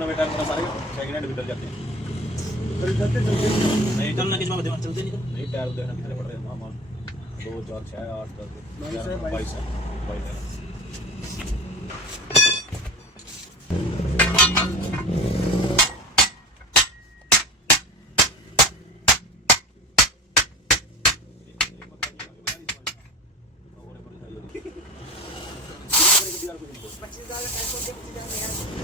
नवे टायर मेरा सारे सेकंड हैंड बिगड़ जाते हैं। फिर जाते चलते नहीं चलना किस में चलते नहीं तो नहीं टायर देखना कितने पड़ रहे हैं मान 2 4 6 8 10 22 है 22 है।